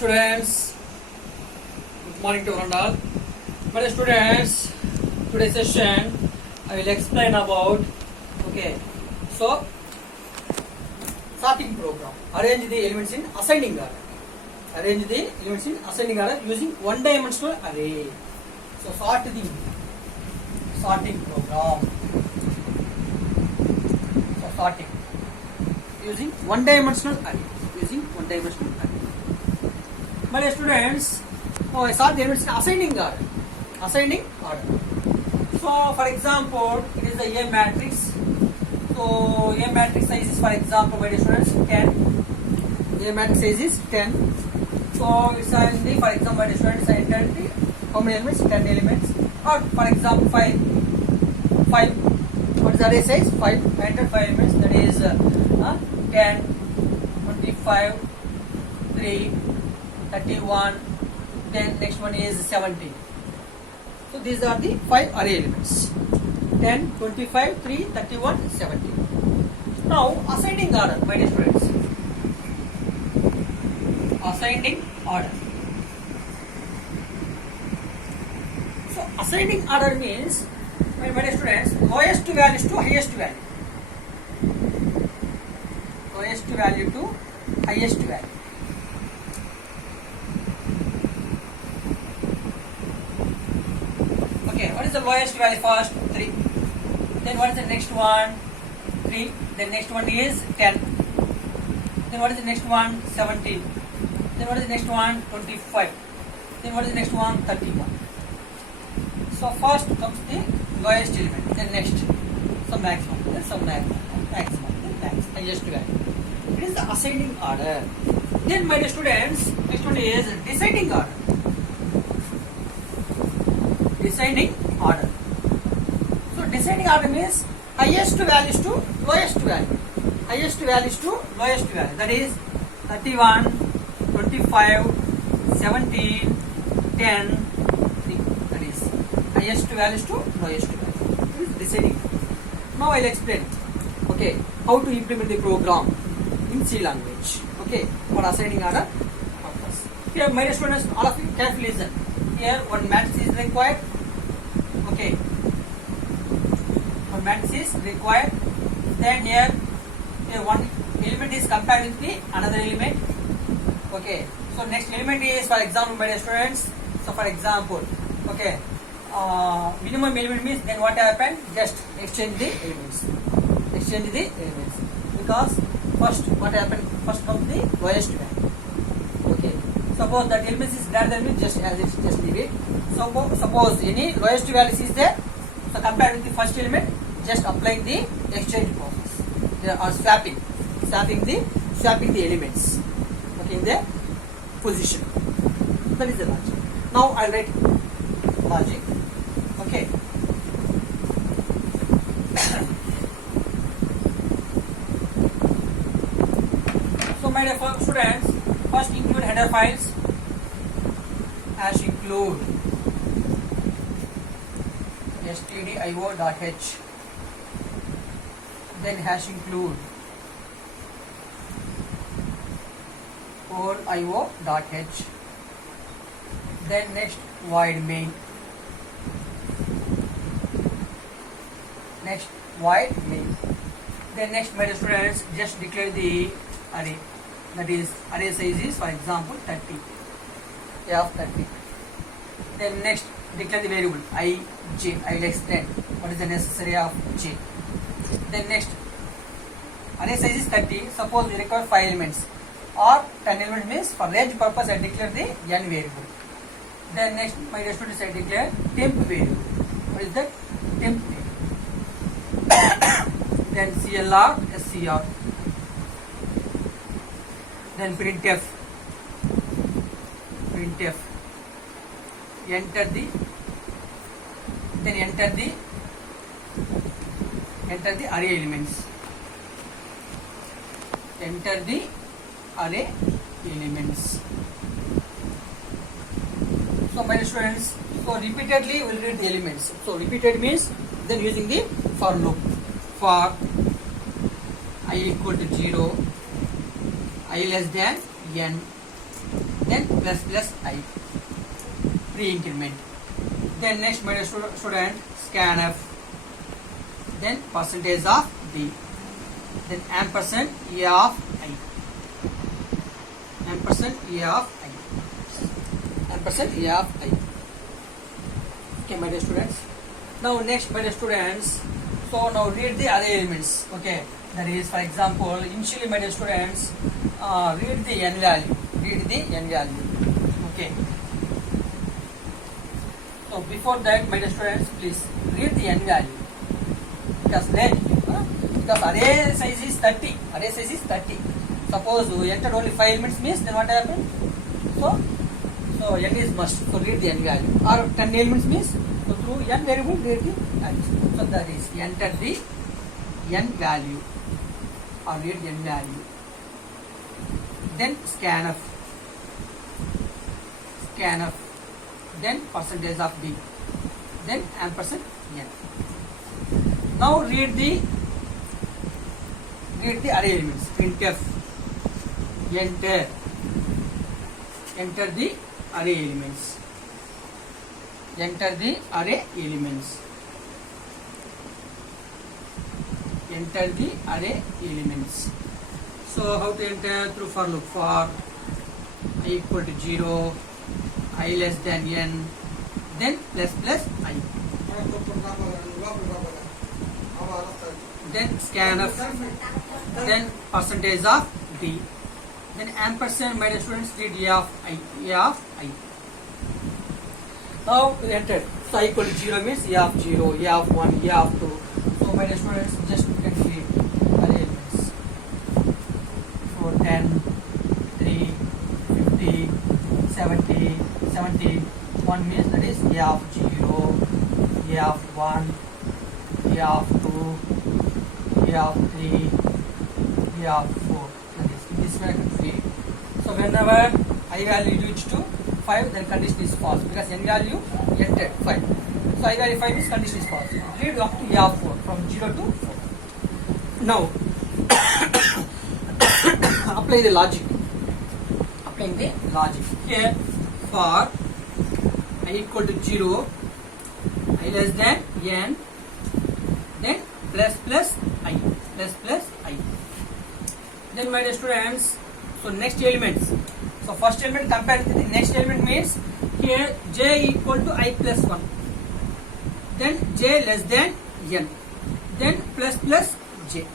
Students, good morning to one and all. My students, today's session I will explain about so sorting program. Arrange the elements in ascending order. Arrange the elements in ascending order using one dimensional array. So sorting program. So sorting using one dimensional array. My students, I sort the elements in ascending order. So, for example, it is the A matrix. So, A matrix size is, for example, my students, 10. A matrix size is 10. So, it's in the, for example, my students, I entered the how many elements? 10 elements. Or, for example, 5. What is the array size? 5. I entered 5 elements. That is 10, 25, 3. 31, then next one is 17. So these are the 5 array elements: 10, 25, 3, 31, 17. Now ascending order, my dear friends. Ascending order. So ascending order means, my dear students, lowest value to highest value. Lowest value to highest value. What is the lowest value first? 3. Then what is the next one? 3. Then next one is 10. Then what is the next one? 17. Then what is the next one? 25. Then what is the next one? 31. So first comes the lowest element. Then next some maximum. Then some maximum. Then max. Highest value. It is the ascending order. Then my dear students, next one is descending order. Descending order. So descending order means highest values to lowest value. Highest values to lowest value. That is 31, 25, 17, 10, 3. That is highest values to lowest value. This is descending. Now I will explain how to implement the program in C language. For ascending order purpose. Here my dear students, all of you carefully listen. Here one matrix is required. One matrix is required. Then here one element is compared with the another element. So next element is, for example, my dear students. So for example, minimum element means then what happened? Just exchange the elements. Because first what happened? First comes the lowest value. Suppose that element is greater than just as it is, just leave it. Suppose any lowest value is there, so compared with the first element, just applying the exchange process. There are swapping the elements in their position. That is the logic. Now I'll write logic. So my dear students, first include header files. Hash include stdio.h, then hash include io.h, then next void main, then next, my dear students, just declare the array. That is, array size is, for example, 30. Of 30. Then next, declare the variable I will explain what is the necessary of j. Then next, array size is 30. Suppose we require 5 elements or 10 elements means for range purpose I declare the n variable. Then next, my dear students, I declare temp variable. What is that? Temp variable. Then clr scr. Then printf. Enter the array elements. So my students, repeatedly we will read the elements. So repeated means then using the for loop. For I equal to 0, I less than n, then plus plus I, pre-increment. Then next, my dear student, scanf, then percentage of D, then ampersand A of I, ampersand A of I, ampersand A of I. Okay, my dear students. Now next, my dear students, so now read the other elements. Okay, that is, for example, initially, my dear students, read the n value. Read the n value. Okay. So before that, my dear students, please read the n value. Because because array size is 30. Array size is 30. Suppose you entered only 5 elements means, then what happened? So n is must. So read the n value. Or 10 elements means, so through n variable read the values. So that is enter the n value or read n value. Then scanf, then percentage of D, then ampersand n. Now read the array elements. Printf, enter the array elements. Enter the array elements. Enter the array elements. So how to enter? Through for loop. For I equal to 0, I less than n, then plus plus I. Then scanf, then percentage of D, then ampersand, my dear students, read A of I. Now we entered. So I equal to 0 means A of 0, A of 1, A of 2. So my dear students, just you can read array elements. So 10, 3, 50, 70, 1 means that is A of 0, A of 1, A of 2, A of 3, A of 4. That is this way I can read. So whenever I value reach to 5, then condition is false because n value entered 5. So I value 5 is condition is false. Read up to A of 4 from 0 to 4. Now apply the logic. Applying the logic here for I equal to 0, I less than n, then plus plus I. Then my dear students, so next elements. So first element compared with the next element means here j equal to I plus 1, then j less than n, then plus plus j.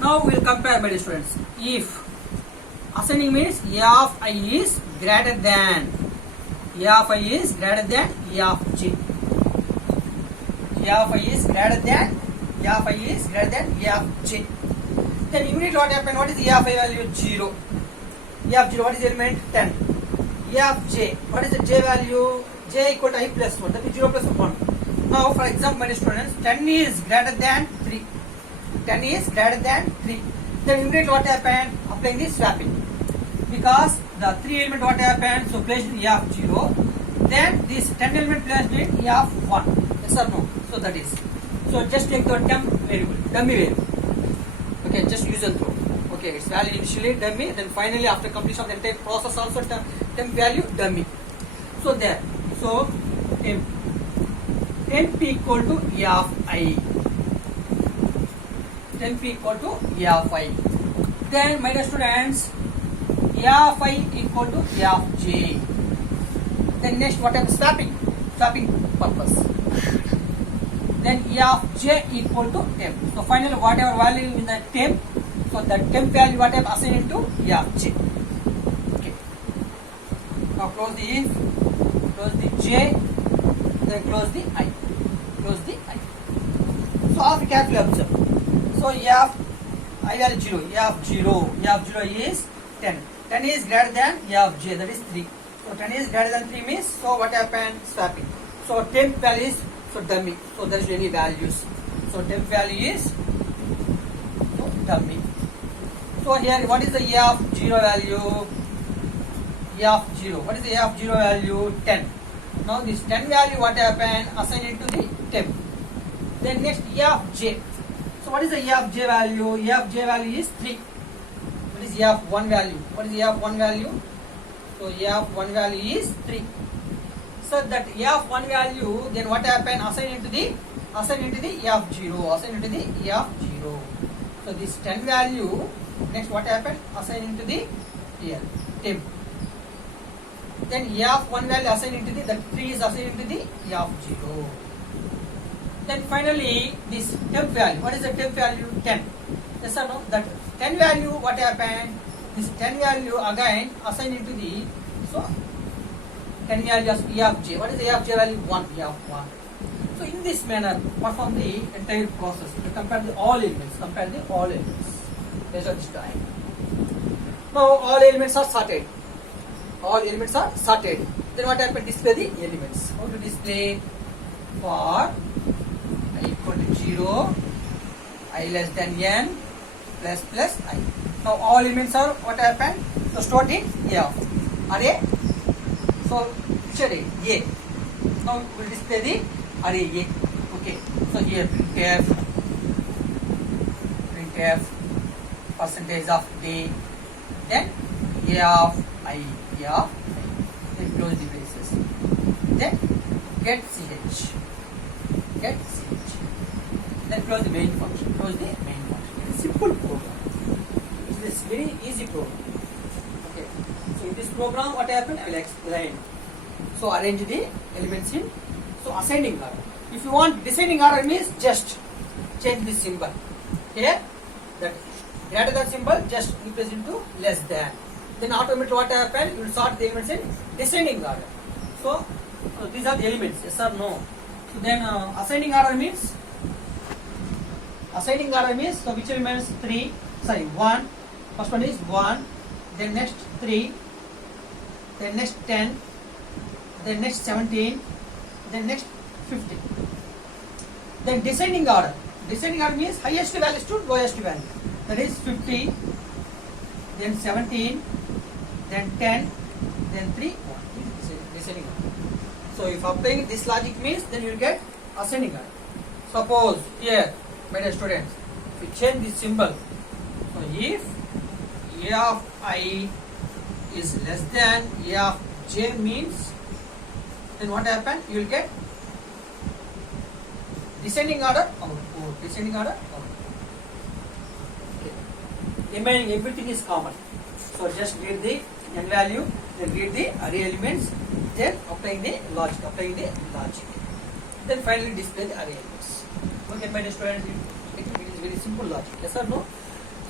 Now we will compare, my dear students. If ascending means A of I is greater than A of j. A of I is greater than A of j. Then immediately what happened? What is A of I value? 0. A of 0, what is the element? 10. A of j, what is the j value? J equal to I plus 1, that is 0 plus 1. Now for example, my students, 10 is greater than 3. Then immediately what happened? Applying the swapping. Because the 3 element what happened? So placed in A of 0. Then this 10 element placed in A of 1. Yes or no? So that is. So just take the temp variable, dummy variable. Okay, just use and throw. Okay, its value initially dummy, then finally after completion of the entire process also temp value dummy. So there. So temp equal to A of I. Then my dear students, A of I equal to A of j. Then next what happens? Swapping purpose. Then A of j equal to temp. So finally whatever value in the temp, so the temp value what I have assigned into A of j. Okay. Now close the if, close the j, then close the I. So how we carefully observe. So A of I value 0. A of 0 is 10. 10 is greater than A of j, that is 3. So 10 is greater than 3 means, so what happened? Swapping. So temp value is so dummy. So there is any values. So temp value is dummy. So here what is the A of 0 value? A of 0. What is the A of 0 value? 10. Now this 10 value what happened? Assign it to the temp. Then next A of j. So what is the A of j value? A of j value is 3. What is A of 1 value? What is A of 1 value? So A of 1 value is 3. So that A of 1 value, then what happen? Assign into the A of 0. Assign into the A of 0. So this 10 value, next what happened? Assign into the here, temp. Then A of 1 value assigned into that 3 is assigned into the A of 0. Then finally this temp value. What is the temp value? 10. Yes or no? That 10 value, what happened? This 10 value again assigned into the, so 10 value as A of j. What is the A of j value? 1. A of 1. So in this manner, perform the entire process. You compare the all elements. Compare the all elements. Measure this time. Now all elements are sorted. All elements are sorted. Then what happened? Display the elements. How to display? For I equal to 0, I less than n, plus I. Now all elements are what happened? So stored in A of array. So picture A. Now we will display the array A. Okay. So here printf percentage of day, then A of I. Then close the braces. Then get ch. Then close the main function. It's a simple program. It is very easy program. Okay. So in this program, what happened? I will explain. So arrange the elements in ascending order. If you want descending order, means just change the symbol. Here, that greater than symbol just represent to less than. Then automatically what happen? You will sort the elements in descending order. So these are the elements, yes or no? So then ascending order means so which elements? 1. First one is 1, then next 3, then next 10, then next 17, then next 50. Then descending order means highest value to lowest value. That is 50, then 17, then 10, then 3, 1. Descending order. So if applying this logic means, then you will get ascending order. Suppose here, my dear students, if you change this symbol, so if A of I is less than A of j means, then what happen? You will get descending order output. Okay. Remaining everything is common. So just read the n value, then read the array elements, then applying the logic. Then finally display the array elements. Okay, my dear students, it is very simple logic. Yes or no?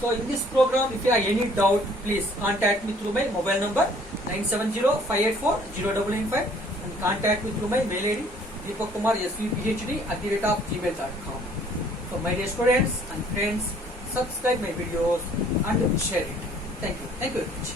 So in this program, if you have any doubt, please contact me through my mobile number 970-584-0995 and contact me through my mail ID deepakkumar.svphd@gmail.com. So my dear students and friends, subscribe my videos and share it. Thank you very much.